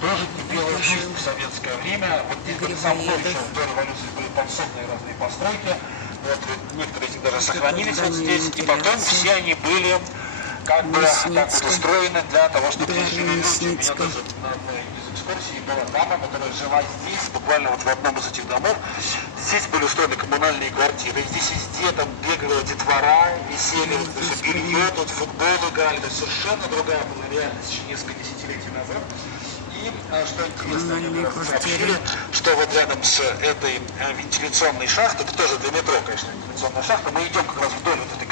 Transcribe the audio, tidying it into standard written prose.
Прожить не белую жизнь в советское время. Вот здесь сам еще до революции были подсобные разные постройки. Вот некоторые из них даже сохранились вот здесь. И потом все они были как бы так вот устроены для того, чтобы здесь жили люди. У меня даже на одной из экскурсий была дама, которая жила здесь, буквально вот в одном из этих домов. Здесь были устроены коммунальные квартиры. Здесь везде там бегала детвора, висели вот это все белье, тут футбол играли. То есть совершенно другая была реальность еще несколько десятилетий назад. И что интересно, они сообщили, что вот рядом с этой вентиляционной шахтой, это тоже для метро, конечно, вентиляционная шахта, мы идем как раз вдоль вот этой